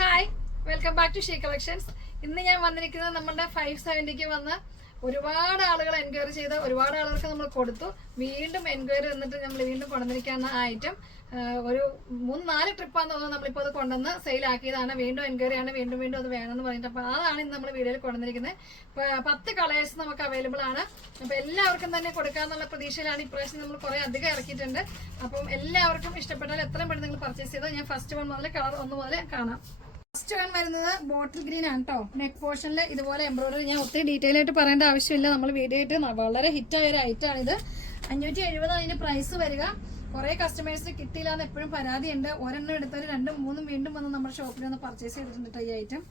Hi, welcome back to She Collections. ഇന്ന് ഞാൻ വന്നിരിക്കുന്നത് നമ്മുടെ 570ക്ക് വന്ന് ഒരുപാട് ആളുകൾ എൻക്വയറി ചെയ്ത് ഒരുപാട് ആളുകൾക്ക് നമ്മൾ കൊടുത്തു. വീണ്ടും എൻക്വയറി വന്നിട്ട് നമ്മൾ വീണ്ടും കൊണ്ടുവന്നിരിക്കുന്ന ആ ഐറ്റം ഒരു 3-4 ട്രിപ്പാന്ന് തോന്നുന്നു നമ്മളിപ്പോൾ അത് കൊണ്ടുവന്ന് സെയിലാക്കിയതാണ്. വീണ്ടും എൻക്വയറിയാണ്, വീണ്ടും വീണ്ടും അത് വേണമെന്ന് പറഞ്ഞിട്ട്. അപ്പോൾ അതാണ് ഇന്ന് നമ്മൾ വീഡിയോയിൽ കൊണ്ടുവന്നിരിക്കുന്നത്. 10 കളേഴ്സ് നമുക്ക് അവൈലബിൾ ആണ്. അപ്പോൾ എല്ലാവർക്കും തന്നെ കൊടുക്കാമെന്നുള്ള പ്രതീക്ഷയിലാണ്. ഇപ്രാവശ്യം നമ്മൾ കുറേ അധികം ഇറക്കിയിട്ടുണ്ട്. അപ്പം എല്ലാവർക്കും ഇഷ്ടപ്പെട്ടാൽ എത്രയും പെട്ടെന്ന് നിങ്ങൾ പർച്ചേസ് ചെയ്തോ. ഞാൻ ഫസ്റ്റ് വൺ മുതൽ കളർ 1 മുതൽ കാണാം. ഫസ്റ്റ് വൺ വരുന്നത് ബോട്ടിൽ ഗ്രീൻ ആണ് കേട്ടോ. നെക്ക് പോർഷനിൽ ഇതുപോലെ എംബ്രോയിഡറി. ഞാൻ ഒത്തിരി ഡീറ്റെയിൽ ആയിട്ട് പറയേണ്ട ആവശ്യമില്ല. നമ്മൾ വീഡിയോ ആയിട്ട് വളരെ ഹിറ്റായ ഒരു ഐറ്റമാണിത്. 570 അതിന് പ്രൈസ് വരിക. കുറേ കസ്റ്റമേഴ്സിന് കിട്ടിയില്ല എന്ന് എപ്പോഴും പരാതിയുണ്ട്. ഒരെണ്ണം എടുത്തൊരു 2-3 വീണ്ടും വന്ന് നമ്മുടെ ഷോപ്പിൽ ഒന്ന് പർച്ചേസ് ചെയ്തിട്ടുണ്ട് ഈ ഐറ്റം.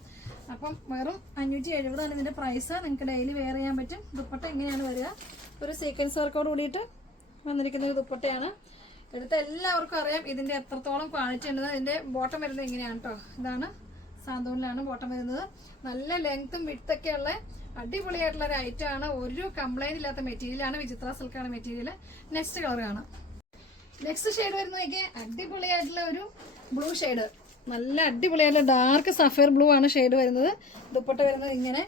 അപ്പം വെറും 570 ആണ് ഇതിൻ്റെ പ്രൈസ്. നിങ്ങൾക്ക് ഡെയിലി വെയർ ചെയ്യാൻ പറ്റും. ദുപ്പട്ട ഇങ്ങനെയാണ് വരിക. ഒരു സീക്വൻസ് വർക്കോട് കൂടിയിട്ട് വന്നിരിക്കുന്ന ഒരു ദുപ്പട്ടയാണ്. എടുത്ത എല്ലാവർക്കും അറിയാം ഇതിൻ്റെ എത്രത്തോളം ക്വാളിറ്റി ഉണ്ടെന്ന്. ഇതിൻ്റെ ബോട്ടം വരുന്നത് ഇങ്ങനെയാണ് കേട്ടോ. ഇതാണ് സാന്തോണിലാണ് ബോട്ടം വരുന്നത്. നല്ല ലെങ്ത്തും വിട്തൊക്കെയുള്ള അടിപൊളിയായിട്ടുള്ള ഒരു ഐറ്റമാണ്. ഒരു കംപ്ലൈൻറ്റ് ഇല്ലാത്ത മെറ്റീരിയലാണ്. വിചിത്ര സിൽക്കാണ് മെറ്റീരിയൽ. നെക്സ്റ്റ് കളർ കാണാം. നെക്സ്റ്റ് ഷെയ്ഡ് വരുന്നതൊക്കെ അടിപൊളിയായിട്ടുള്ള ഒരു ബ്ലൂ ഷെയ്ഡ്. നല്ല അടിപൊളിയായിട്ടുള്ള ഡാർക്ക് സഫയർ ബ്ലൂ ആണ് ഷെയ്ഡ് വരുന്നത്. ദുപ്പട്ട വരുന്നത് ഇങ്ങനെ.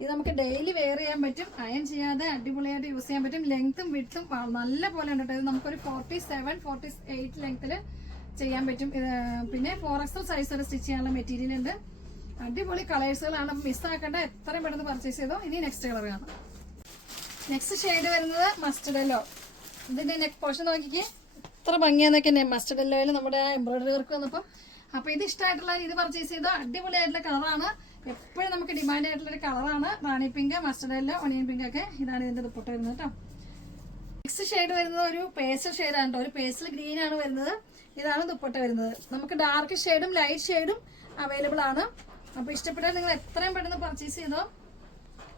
ഇത് നമുക്ക് ഡെയിലി വെയർ ചെയ്യാൻ പറ്റും. അയൺ ചെയ്യാതെ അടിപൊളിയായിട്ട് യൂസ് ചെയ്യാൻ പറ്റും. ലെങ്ത്തും വിഡ്ത്തും നല്ല പോലെ ഉണ്ട് കേട്ടോ. ഇത് നമുക്കൊരു 47-48 ലെങ്ത്തിൽ ചെയ്യാൻ പറ്റും. പിന്നെ 4XL സൈസ് വരെ സ്റ്റിച്ച് ചെയ്യാനുള്ള മെറ്റീരിയൽ ഉണ്ട്. അടിപൊളി കളേഴ്സുകളാണ്. അപ്പം മിസ്സാക്കേണ്ട, എത്രയും പെട്ടെന്ന് പർച്ചേസ് ചെയ്തോ. ഇനി നെക്സ്റ്റ് കളർ കാണാം. നെക്സ്റ്റ് ഷെയ്ഡ് വരുന്നത് മസ്റ്റർഡ് യെല്ലോ. ഇതിന്റെ നെക്ക് പോർഷൻ നോക്കിക്കേ, എത്ര ഭംഗിയാന്നൊക്കെ. മസ്റ്റർഡ് യെല്ലോയിൽ നമ്മുടെ ആ എംബ്രോയിഡറി വർക്ക് വന്നപ്പോൾ. അപ്പോൾ ഇത് ഇഷ്ടമായിട്ടുള്ള ഇത് പർച്ചേസ് ചെയ്തോ. അടിപൊളിയായിട്ടുള്ള കളറാണ്. എപ്പോഴും നമുക്ക് ഡിമാൻഡ് ആയിട്ടുള്ളൊരു കളറാണ്. Rani pink, mustard yellow, onion pink ഒക്കെ. ഇതാണ് ഇതിന്റെ ദുപ്പട്ട വരുന്നത് കേട്ടോ. നെക്സ്റ്റ് ഷെയ്ഡ് വരുന്നത് ഒരു പേസ്റ്റൽ ഷെയ്ഡാണ് കേട്ടോ. ഒരു പേസ്റ്റൽ ഗ്രീൻ ആണ് വരുന്നത്. ഇതാണ് ദുപ്പട്ട വരുന്നത്. നമുക്ക് ഡാർക്ക് ഷെയ്ഡും ലൈറ്റ് ഷെയ്ഡും അവൈലബിൾ ആണ്. അപ്പോൾ ഇഷ്ടപ്പെട്ടാൽ നിങ്ങൾ എത്രയും പെട്ടെന്ന് പർച്ചേസ് ചെയ്തോ.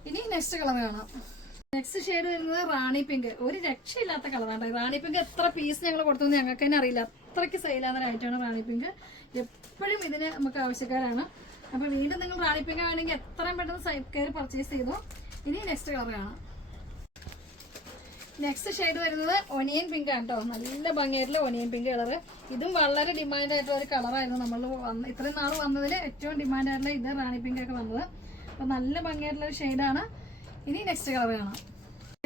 ഇനി നെക്സ്റ്റ് കളർ കാണാം. നെക്സ്റ്റ് ഷെയ്ഡ് വരുന്നത് റാണി പിങ്ക്. ഒരു രക്ഷയില്ലാത്ത കളറാണ്. റാണി പിങ്ക് എത്ര പീസ് ഞങ്ങൾ കൊടുത്തു ഞങ്ങൾക്ക് തന്നെ അറിയില്ല. അത്രയ്ക്ക് സെയിലാകുന്നൊരായിട്ടാണ് റാണി പിങ്ക്. എപ്പോഴും ഇതിന് നമുക്ക് ആവശ്യക്കാരാണ്. അപ്പോൾ വീണ്ടും നിങ്ങൾ റാണി പിങ്ക് ആണെങ്കിൽ എത്രയും പെട്ടെന്ന് സൈഡ് കയറി പർച്ചേസ് ചെയ്തോ. ഇനി നെക്സ്റ്റ് കളർ കാണാം. നെക്സ്റ്റ് ഷെയ്ഡ് വരുന്നത് ഒനിയൻ പിങ്ക് ആണ് കേട്ടോ. നല്ല ഭംഗിയായിട്ടുള്ള ഒനിയൻ പിങ്ക് കളറ്. ഇതും വളരെ ഡിമാൻഡ് ആയിട്ടുള്ള ഒരു കളറായിരുന്നു. നമ്മൾ ഇത്രയും നാൾ വന്നതിൽ ഏറ്റവും ഡിമാൻഡ് ആയിട്ടുള്ള ഇത് റാണി പിങ്ക് ഒക്കെ വന്നത്. അപ്പോൾ നല്ല ഭംഗിയായിട്ടുള്ള ഒരു ഷെയ്ഡാണ്. ഇനി നെക്സ്റ്റ് കളർ കാണാം.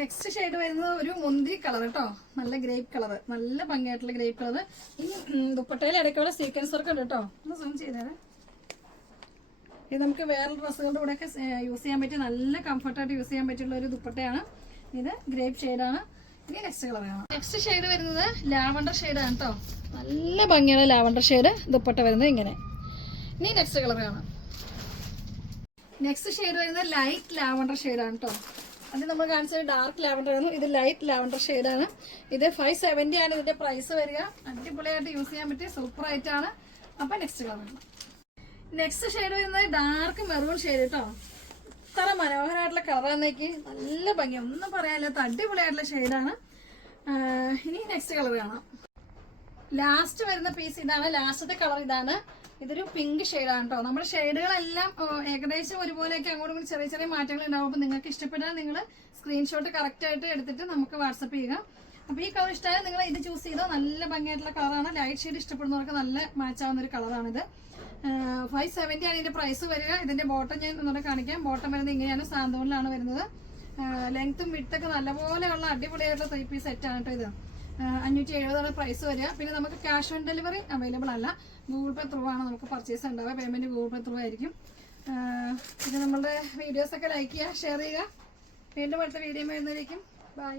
നെക്സ്റ്റ് ഷെയ്ഡ് വരുന്നത് ഒരു മുന്തിരി കളർ കേട്ടോ. നല്ല ഗ്രേപ്പ് കളർ. നല്ല ഭംഗിയായിട്ടുള്ള ഗ്രേപ്പ് കളർ. ഈ ദുപ്പട്ടയിൽ ഇടയ്ക്കുള്ള സീക്വൻസ് വർക്ക് ഉണ്ട് കേട്ടോ. ഒന്ന് സൂം ചെയ്തേരെ. ഇത് നമുക്ക് വേറെ ഡ്രസ്സുകളുടെ കൂടെയൊക്കെ യൂസ് ചെയ്യാൻ പറ്റിയ നല്ല കംഫർട്ടായിട്ട് യൂസ് ചെയ്യാൻ പറ്റിയുള്ള ഒരു ദുപ്പട്ടയാണ്. ഇത് ഗ്രേപ്പ് ഷെയ്ഡാണ്. ഇനി നെക്സ്റ്റ് കളർ കാണാം. നെക്സ്റ്റ് ഷെയ്ഡ് വരുന്നത് ലാവണ്ടർ ഷെയ്ഡാണ് കേട്ടോ. നല്ല ഭംഗിയാണ് ലാവണ്ടർ ഷെയ്ഡ്. ദുപ്പട്ട വരുന്നത് ഇങ്ങനെ. ഇനി നെക്സ്റ്റ് കളർ കാണാം. നെക്സ്റ്റ് ഷെയ്ഡ് വരുന്നത് ലൈറ്റ് ലാവണ്ടർ ഷെയ്ഡാണ് കേട്ടോ. അത് നമ്മൾ കാണിച്ചത് ഡാർക്ക് ലാവണ്ടർ ആയിരുന്നു. ഇത് ലൈറ്റ് ലാവണ്ടർ ഷെയ്ഡാണ്. ഇത് 570 ആണ് ഇതിന്റെ പ്രൈസ് വരിക. അടിപൊളിയായിട്ട് യൂസ് ചെയ്യാൻ പറ്റിയ സൂപ്പർ ആയിട്ടാണ്. അപ്പം നെക്സ്റ്റ് കളർ കാണാം. നെക്സ്റ്റ് ഷെയ്ഡ് വരുന്നത് ഡാർക്ക് മെറൂൺ ഷെയ്ഡ് കേട്ടോ. ഇത്ര മനോഹരമായിട്ടുള്ള കളറാന്നേക്ക് നല്ല ഭംഗി, ഒന്നും പറയാനില്ലാത്ത അടിപൊളിയായിട്ടുള്ള ഷെയ്ഡാണ്. ഇനി നെക്സ്റ്റ് കളർ കാണാം. ലാസ്റ്റ് വരുന്ന പീസ് ഇതാണ്. ലാസ്റ്റത്തെ കളർ ഇതാണ്. ഇതൊരു പിങ്ക് ഷെയ്ഡാണ് കേട്ടോ. നമ്മുടെ ഷെയ്ഡുകളെല്ലാം ഏകദേശം ഒരുപോലെയൊക്കെ അങ്ങോട്ടും കൂടി ചെറിയ ചെറിയ മാറ്റങ്ങൾ ഉണ്ടാവും. അപ്പോൾ നിങ്ങൾക്ക് ഇഷ്ടപ്പെട്ടാൽ നിങ്ങൾ സ്ക്രീൻഷോട്ട് കറക്റ്റായിട്ട് എടുത്തിട്ട് നമുക്ക് വാട്സപ്പ് ചെയ്യുക. അപ്പോൾ ഈ കളർ ഇഷ്ടമായാൽ നിങ്ങൾ ഇത് ചൂസ് ചെയ്തോ. നല്ല ഭംഗിയായിട്ടുള്ള കളറാണ്. ലൈറ്റ് ഷെയ്ഡ് ഇഷ്ടപ്പെടുന്നവർക്ക് നല്ല മാച്ച് ആവുന്ന ഒരു കളറാണിത്. 570 ആണ് ഇതിന്റെ പ്രൈസ് വരിക. ഇതിന്റെ ബോട്ടം ഞാൻ ഒന്നുകൂടെ കാണിക്കാം. ബോട്ടം വരുന്നത് ഇങ്ങനെയാണ്. സാന്തോണിലാണ് വരുന്നത്. ലെങ്ത്തും വിഡ്ത്തൊക്കെ നല്ലപോലെയുള്ള അടിപൊളിയായിട്ടുള്ള 3 പീസ് സെറ്റാണ് കേട്ടോ ഇത്. 570 പ്രൈസ് വരിക. പിന്നെ നമുക്ക് ക്യാഷ് ഓൺ ഡെലിവറി അവൈലബിൾ അല്ല. ഗൂഗിൾ പേ ത്രൂ ആണ് നമുക്ക് പർച്ചേസ് ഉണ്ടാവുക. പേയ്മെന്റ് ഗൂഗിൾ പേ ത്രൂ ആയിരിക്കും. പിന്നെ നമ്മളുടെ വീഡിയോസൊക്കെ ലൈക്ക് ചെയ്യുക, ഷെയർ ചെയ്യുക. വീണ്ടും അടുത്ത വീഡിയോ വരുന്നതായിരിക്കും. ബൈ.